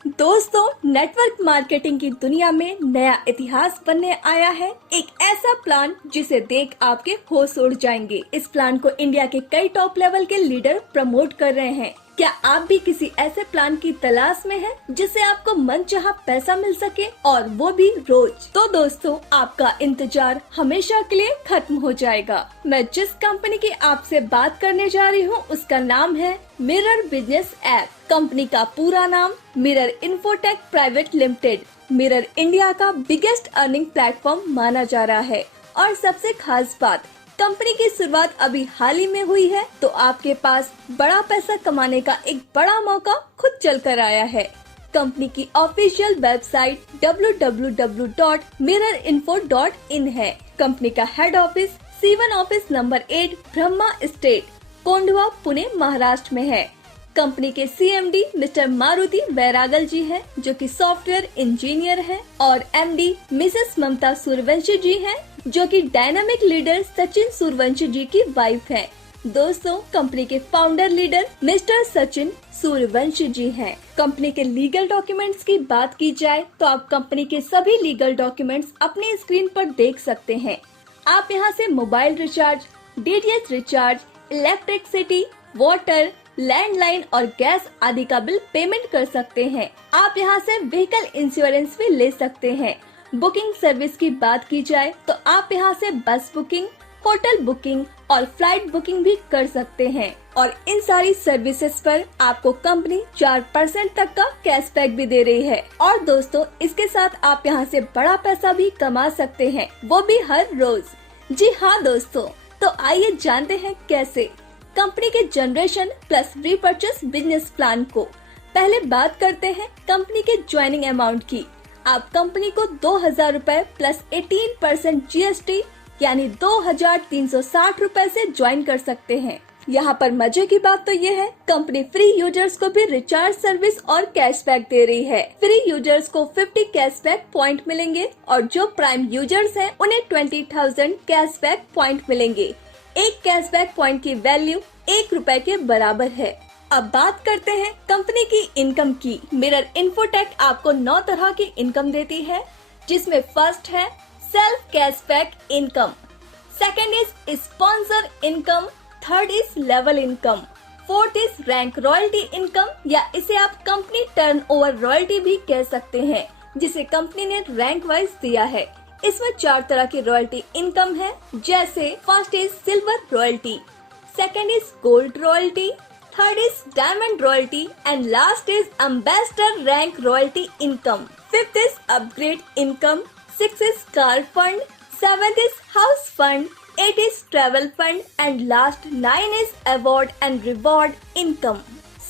दोस्तों, network marketing की दुनिया में नया इतिहास बनने आया है। एक ऐसा प्लान जिसे देख आपके होश उड़ जाएंगे। इस प्लान को इंडिया के कई टॉप लेवल के लीडर प्रमोट कर रहे हैं। क्या आप भी किसी ऐसे प्लान की तलाश में हैं जिससे आपको मनचाहा पैसा मिल सके और वो भी रोज? तो दोस्तों, आपका इंतजार हमेशा के लिए खत्म हो जाएगा। मैं जिस कंपनी की आपसे बात करने जा रही हूँ उसका नाम है मिरर बिजनेस ऐप। कंपनी का पूरा नाम mirror infotech private limited. Mirror India का बिगेस्ट अर्निंग प्लेटफॉर्म माना जा रहा है और सबसे खास बात, कंपनी की शुरुआत अभी हाल ही में हुई है, तो आपके पास बड़ा पैसा कमाने का एक बड़ा मौका खुद चल कर आया है। कंपनी की ऑफिशियल वेबसाइट www.mirrorinfo.in है। कंपनी का head office C1 office number 8 Brahma state, Kondhwa, Pune, Maharashtra में है। कंपनी के CMD मिस्टर मारुति वैरागल जी हैं, जो कि सॉफ्टवेयर इंजीनियर हैं, और MD मिसेस ममता सूर्यवंशी जी हैं, जो कि डायनामिक लीडर सचिन सूर्यवंशी जी की वाइफ हैं। दोस्तों, कंपनी के founder leader mister Sachin Suryavanshi ji हैं। कंपनी के लीगल डॉक्यूमेंट्स की बात की जाए तो आप कंपनी के सभी लीगल डॉक्यूमेंट्स अपनी स्क्रीन पर देख सकते हैं। आप यहां से mobile recharge, DTH recharge, electricity, water, landline और गैस आदि का बिल पेमेंट कर सकते हैं। आप यहां से व्हीकल इंश्योरेंस भी ले सकते हैं। बुकिंग सर्विस की बात की जाए तो आप यहां से बस बुकिंग, होटल बुकिंग और फ्लाइट बुकिंग भी कर सकते हैं, और इन सारी सर्विसेज पर आपको कंपनी 4% तक का कैशबैक भी दे रही है। और दोस्तों, इसके साथ आप यहां से बड़ा पैसा भी कमा सकते हैं, वो भी हर रोज। जी हाँ दोस्तों, तो आइए जानते हैं कैसे। कंपनी के generation plus repurchase business plan को पहले बात करते हैं कंपनी के ज्वाइनिंग अमाउंट की। आप कंपनी को 2000 रूपए प्लस 18% GST यानी 2360 रूपए से ज्वाइन कर सकते हैं। यहाँ पर मजे की बात तो ये है, कंपनी फ्री यूजर्स को भी रिचार्ज सर्विस और कैशबैक दे रही है। फ्री यूजर्स को 50 कैशबैक पॉइंट मिलेंगे और जो प्राइम यूजर्स हैं उन्हें 20,000 कैशबैक पॉइंट मिलेंगे। एक कैशबैक पॉइंट की वैल्यू 1 रुपए के बराबर है। अब बात करते हैं कंपनी की इनकम की। मिरर इन्फोटेक आपको 9 तरह की इनकम देती है, जिसमें फर्स्ट है self cashback income, second is sponsor income, third is level income, fourth is rank royalty income, या इसे आप कंपनी टर्नओवर रॉयल्टी भी कह सकते हैं, जिसे कंपनी ने रैंक वाइज दिया है। इसमें 4 तरह की रॉयल्टी इनकम है, जैसे first is silver royalty, second is gold royalty, third is diamond royalty and last is ambassador rank royalty income. Fifth is upgrade income, six is car fund, seventh is house fund, 8 is travel fund and last 9 is award and reward income.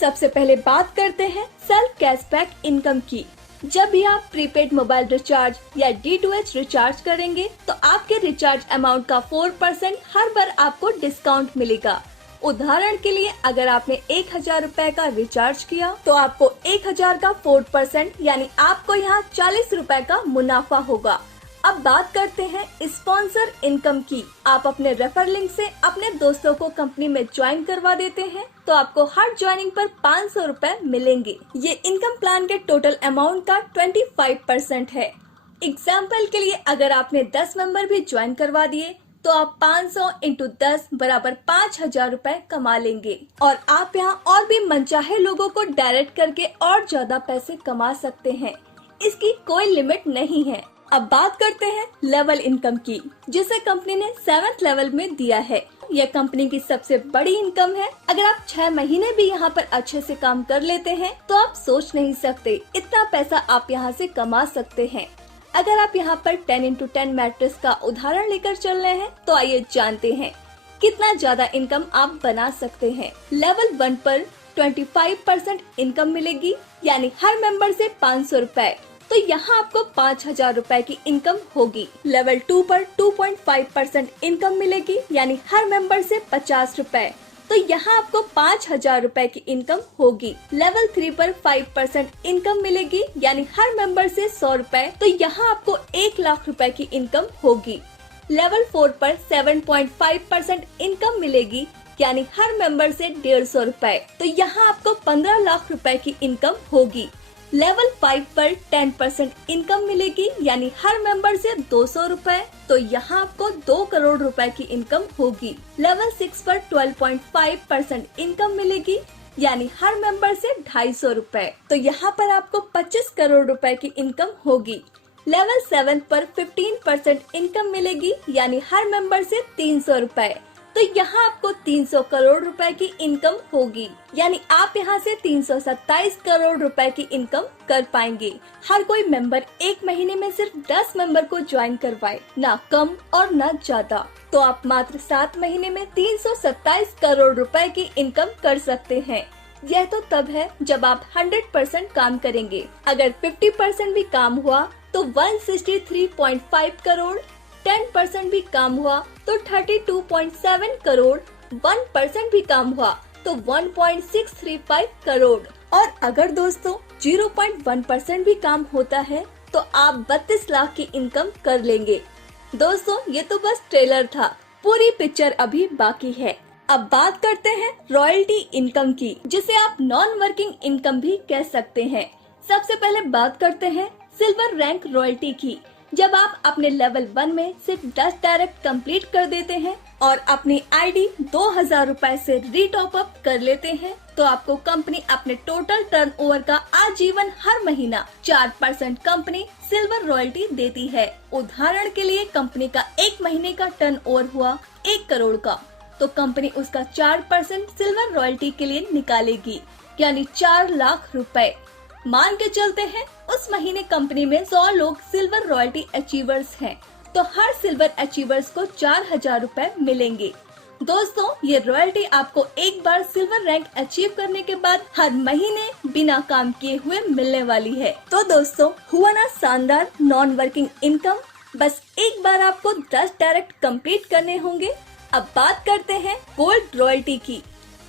सबसे पहले बात करते हैं self cashback income की। जब भी आप prepaid mobile recharge या D2H रिचार्ज करेंगे तो आपके रिचार्ज अमाउंट का 4% हर बार आपको डिस्काउंट मिलेगा। उदाहरण के लिए, अगर आपने 1000 रूपए का रिचार्ज किया तो आपको 1000 का 4% यानी आपको यहाँ 40 रूपए का मुनाफा होगा। अब बात करते हैं स्पॉन्सर इनकम की। आप अपने रेफर लिंक से अपने दोस्तों को कंपनी में ज्वाइन करवा देते हैं तो आपको हर ज्वाइनिंग पर 500 रूपए मिलेंगे। ये इनकम प्लान के टोटल अमाउंट का 25% है। एग्जाम्पल के लिए, अगर आपने 10 मेंबर भी ज्वाइन करवा दिए तो आप 500 इंटू 10 बराबर 5000 रूपए कमा लेंगे, और आप यहाँ और भी मनचाहे लोगों को डायरेक्ट करके और ज्यादा पैसे कमा सकते हैं। इसकी कोई लिमिट नहीं है। अब बात करते हैं लेवल इनकम की, जिसे कंपनी ने 7th लेवल में दिया है। यह कंपनी की सबसे बड़ी इनकम है। अगर आप 6 महीने भी यहाँ पर अच्छे से काम कर लेते हैं तो आप सोच नहीं सकते इतना पैसा आप यहाँ से कमा सकते हैं। अगर आप यहाँ पर 10x10 मैट्रिक्स का उदाहरण लेकर चल रहे हैं तो आइए जानते हैं कितना ज्यादा इनकम आप बना सकते हैं। लेवल 1 पर 25% इनकम मिलेगी, यानी हर मेंबर से 500 रूपए, तो यहाँ आपको 5000 रूपए की इनकम होगी। लेवल 2 पर 2.5% इनकम मिलेगी, यानी हर मेंबर से 50 रूपए, तो यहाँ आपको 5000 रूपए की इनकम होगी। लेवल 3 पर 5% इनकम मिलेगी, यानी हर मेंबर से 100 रूपए, तो यहाँ आपको 1 लाख रूपए की इनकम होगी। लेवल 4 पर 7.5% इनकम मिलेगी, यानी हर मेंबर से 150 रूपए, तो यहाँ आपको 15 लाख रूपए की इनकम होगी। लेवल 5 पर 10% इनकम मिलेगी, यानी हर मेंबर से 200 रुपए, तो यहाँ आपको 2 करोड़ रुपए की इनकम होगी। लेवल 6 पर 12.5% इनकम मिलेगी, यानी हर मेंबर से 250 रुपए, तो यहाँ पर आपको 25 करोड़ रुपए की इनकम होगी। लेवल 7 पर 15% इनकम मिलेगी, यानी हर मेंबर से 300 रुपए, तो यहाँ आपको 300 करोड़ रुपए की इनकम होगी, यानी आप यहाँ से 327 करोड़ रुपए की इनकम कर पाएंगे। हर कोई मेंबर एक महीने में सिर्फ 10 मेंबर को ज्वाइन करवाए, ना कम और ना ज्यादा, तो आप मात्र 7 महीने में 327 करोड़ रुपए की इनकम कर सकते हैं। यह तो तब है जब आप 100% काम करेंगे। अगर 50% भी काम हुआ तो 163.5 करोड़, 10% भी काम हुआ तो 32.7 करोड़, 1% भी काम हुआ तो 1.635 करोड़, और अगर दोस्तों 0.1% भी काम होता है तो आप 32 लाख की इनकम कर लेंगे। दोस्तों ये तो बस ट्रेलर था, पूरी पिक्चर अभी बाकी है। अब बात करते हैं रॉयल्टी इनकम की, जिसे आप नॉन वर्किंग इनकम भी कह सकते हैं। सबसे पहले बात करते हैं सिल्वर रैंक रॉयल्टी की। जब आप अपने लेवल 1 में सिर्फ 10 डायरेक्ट कंप्लीट कर देते हैं और अपनी आईडी 2000 रुपए से रीटॉप अप कर लेते हैं, तो आपको कंपनी अपने टोटल टर्नओवर का आजीवन हर महीना 4% कंपनी सिल्वर रॉयल्टी देती है। उदाहरण के लिए कंपनी का एक महीने का टर्नओवर हुआ 1 करोड़ का, तो कंपनी उसका 4% सिल्वर रॉयल्टी के लिए निकालेगी, यानी 4 लाख रुपए। मान के चलते हैं उस महीने कंपनी में 100 लोग सिल्वर रॉयल्टी अचीवर्स हैं, तो हर सिल्वर अचीवर्स को 4000 रुपए मिलेंगे। दोस्तों ये रॉयल्टी आपको एक बार सिल्वर रैंक अचीव करने के बाद हर महीने बिना काम किए हुए मिलने वाली है। तो दोस्तों हुआ ना शानदार नॉन वर्किंग इनकम। बस एक बार आपको 10 डायरेक्ट कंप्लीट करने होंगे। अब बात करते हैं गोल्ड रॉयल्टी की।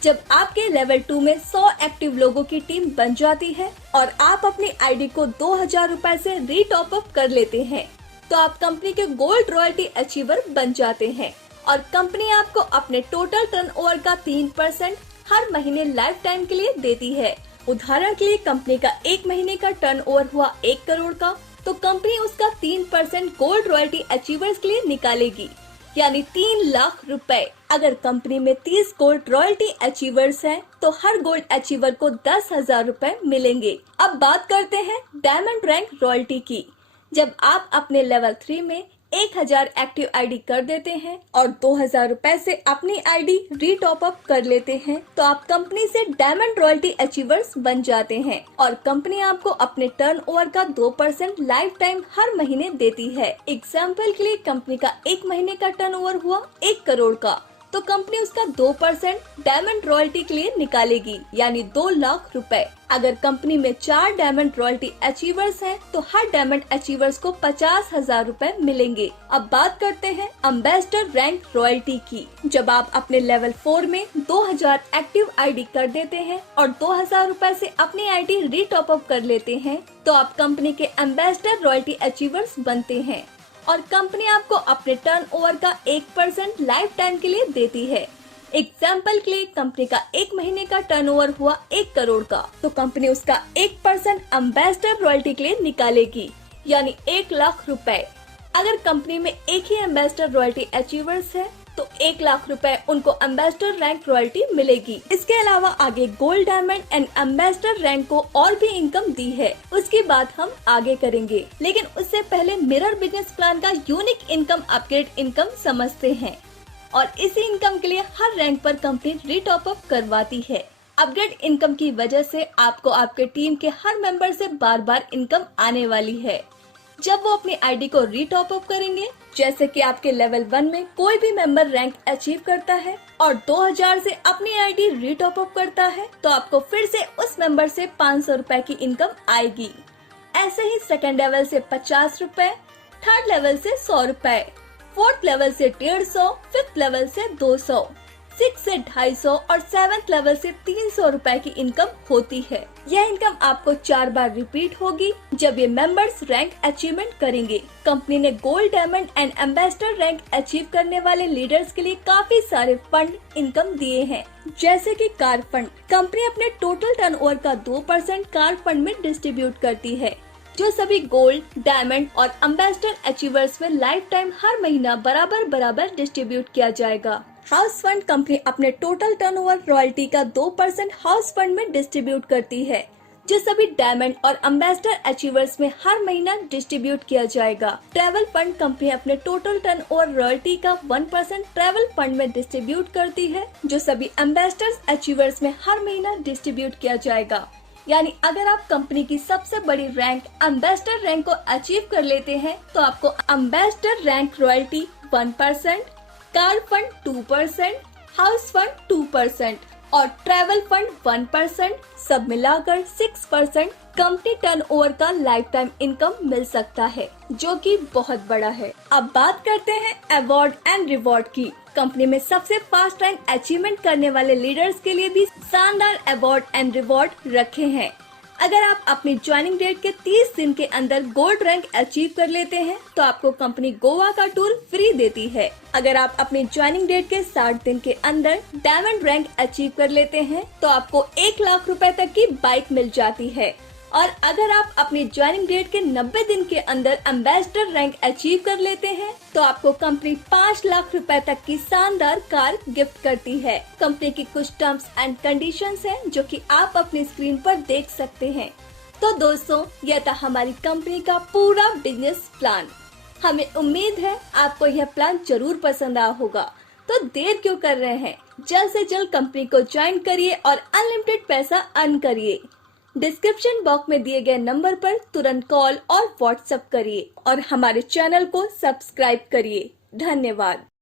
जब आपके लेवल 2 में 100 एक्टिव लोगों की टीम बन जाती है और आप अपनी आईडी को 2000 रुपए से रीटॉप अप कर लेते हैं, तो आप कंपनी के गोल्ड रॉयल्टी अचीवर बन जाते हैं और कंपनी आपको अपने टोटल टर्नओवर का 3% हर महीने लाइफ टाइम के लिए देती है। उदाहरण के लिए कंपनी का एक महीने का टर्नओवर हुआ 1 करोड़ का, तो कंपनी उसका 3% गोल्ड रॉयल्टी अचीवर्स के लिए निकालेगी, यानी 3 लाख रुपए। अगर कंपनी में 30 गोल्ड रॉयल्टी अचीवर्स हैं, तो हर गोल्ड अचीवर को 10,000 रुपए मिलेंगे। अब बात करते हैं डायमंड रैंक रॉयल्टी की। जब आप अपने लेवल 3 में 1000 एक्टिव आईडी कर देते हैं और 2000 रुपए से अपनी आईडी रीटॉप अप कर लेते हैं, तो आप कंपनी से डायमंड रॉयल्टी अचीवर्स बन जाते हैं और कंपनी आपको अपने टर्नओवर का 2% लाइफ टाइम हर महीने देती है। एग्जाम्पल के लिए कंपनी का एक महीने का टर्नओवर हुआ 1 करोड़ का, तो कंपनी उसका 2% डायमंड रॉयल्टी के लिए निकालेगी, यानी 2 लाख रुपए। अगर कंपनी में 4 डायमंड रॉयल्टी अचीवर्स हैं, तो हर डायमंड अचीवर्स को 50,000 रुपए मिलेंगे। अब बात करते हैं एम्बेसडर रैंक रॉयल्टी की। जब आप अपने लेवल 4 में 2000 एक्टिव आईडी कर देते हैं और 2000 रुपए से अपनी आईडी रीटॉप अप कर लेते हैं, तो आप कंपनी के एम्बेसडर रॉयल्टी अचीवर्स बनते हैं और कंपनी आपको अपने टर्नओवर का 1% लाइफ टाइम के लिए देती है। एग्जाम्पल के लिए कंपनी का एक महीने का टर्नओवर हुआ 1 करोड़ का, तो कंपनी उसका 1% एम्बेसडर रॉयल्टी के लिए निकालेगी, यानी 1 लाख रुपए। अगर कंपनी में एक ही एम्बेसडर रॉयल्टी अचीवर्स है, तो 1 लाख रुपए उनको एम्बेसडर रैंक रॉयल्टी मिलेगी। इसके अलावा आगे gold, diamond and ambassador rank को और भी इनकम दी है, उसकी बात हम आगे करेंगे। लेकिन उससे पहले मिरर बिजनेस प्लान का यूनिक इनकम अपग्रेड इनकम समझते हैं, और इसी इनकम के लिए हर रैंक पर कंपनी रीटॉप अप करवाती है। अपग्रेड इनकम की वजह से आपको आपके टीम के हर मेंबर से बार बार इनकम आने वाली है। जब वो अपनी आईडी को रीटॉप अप करेंगे, जैसे कि आपके लेवल 1 में कोई भी मेंबर रैंक अचीव करता है और 2000 से अपनी आईडी रीटॉप अप करता है, तो आपको फिर से उस मेंबर से 500 रुपए की इनकम आएगी। ऐसे ही सेकंड लेवल से 50 रुपए, थर्ड लेवल से 100 रुपए, फोर्थ लेवल से 150, फिफ्थ लेवल से 200, 6 से 250 और 7th लेवल से 300 रुपए की इनकम होती है। यह इनकम आपको 4 बार रिपीट होगी जब ये मेंबर्स रैंक अचीवमेंट करेंगे। कंपनी ने gold, diamond and ambassador rank achieve करने वाले लीडर्स के लिए काफी सारे फंड इनकम दिए हैं, जैसे कि कार फंड। कंपनी अपने टोटल टर्नओवर का 2% कार फंड में डिस्ट्रीब्यूट करती है, जो सभी गोल्ड, डायमंड और एम्बेसडर अचीवर्स में लाइफ टाइम हर महीना बराबर डिस्ट्रीब्यूट किया जाएगा। हाउस फंड कंपनी अपने टोटल टर्नओवर रॉयल्टी का 2% हाउस फंड में डिस्ट्रीब्यूट करती है, जो सभी डायमंड और एम्बेसडर अचीवर्स में हर महीना डिस्ट्रीब्यूट किया जाएगा। ट्रैवल फंड कंपनी अपने टोटल टर्नओवर रॉयल्टी का 1% ट्रैवल फंड में डिस्ट्रीब्यूट करती है, जो सभी एम्बेसडर अचीवर्स में हर महीना डिस्ट्रीब्यूट किया जाएगा। यानी अगर आप कंपनी की सबसे बड़ी रैंक एम्बेसडर रैंक को अचीव कर लेते हैं तो आपको ambassador rank royalty 1%, car fund 2%, house fund 2% और ट्रैवल फंड 1%, सब मिलाकर 6% कंपनी टर्नओवर का लाइफ टाइम इनकम मिल सकता है, जो कि बहुत बड़ा है। अब बात करते हैं अवार्ड एंड रिवॉर्ड की। कंपनी में सबसे फास्ट रैंक अचीवमेंट करने वाले लीडर्स के लिए भी शानदार अवार्ड एंड रिवॉर्ड रखे हैं। अगर आप अपनी ज्वाइनिंग डेट के 30 दिन के अंदर गोल्ड रैंक अचीव कर लेते हैं तो आपको कंपनी गोवा का टूर फ्री देती है। अगर आप अपनी ज्वाइनिंग डेट के 60 दिन के अंदर डायमंड रैंक अचीव कर लेते हैं तो आपको 1 लाख रुपए तक की बाइक मिल जाती है। और अगर आप अपनी ज्वाइनिंग डेट के 90 दिन के अंदर एम्बेसडर रैंक अचीव कर लेते हैं तो आपको कंपनी 5 लाख रुपए तक की शानदार कार गिफ्ट करती है। कंपनी की कुछ टर्म्स एंड कंडीशंस हैं जो कि आप अपनी स्क्रीन पर देख सकते हैं। तो दोस्तों, यह था हमारी कंपनी का पूरा बिजनेस प्लान। हमें उम्मीद है आपको यह प्लान जरूर पसंद आया होगा। तो देर क्यों कर रहे हैं, जल्द से जल्द कंपनी को ज्वाइन करिए और अनलिमिटेड पैसा अर्न करिए। डिस्क्रिप्शन बॉक्स में दिए गए नंबर पर तुरंत कॉल और व्हाट्सएप करिए और हमारे चैनल को सब्सक्राइब करिए। धन्यवाद।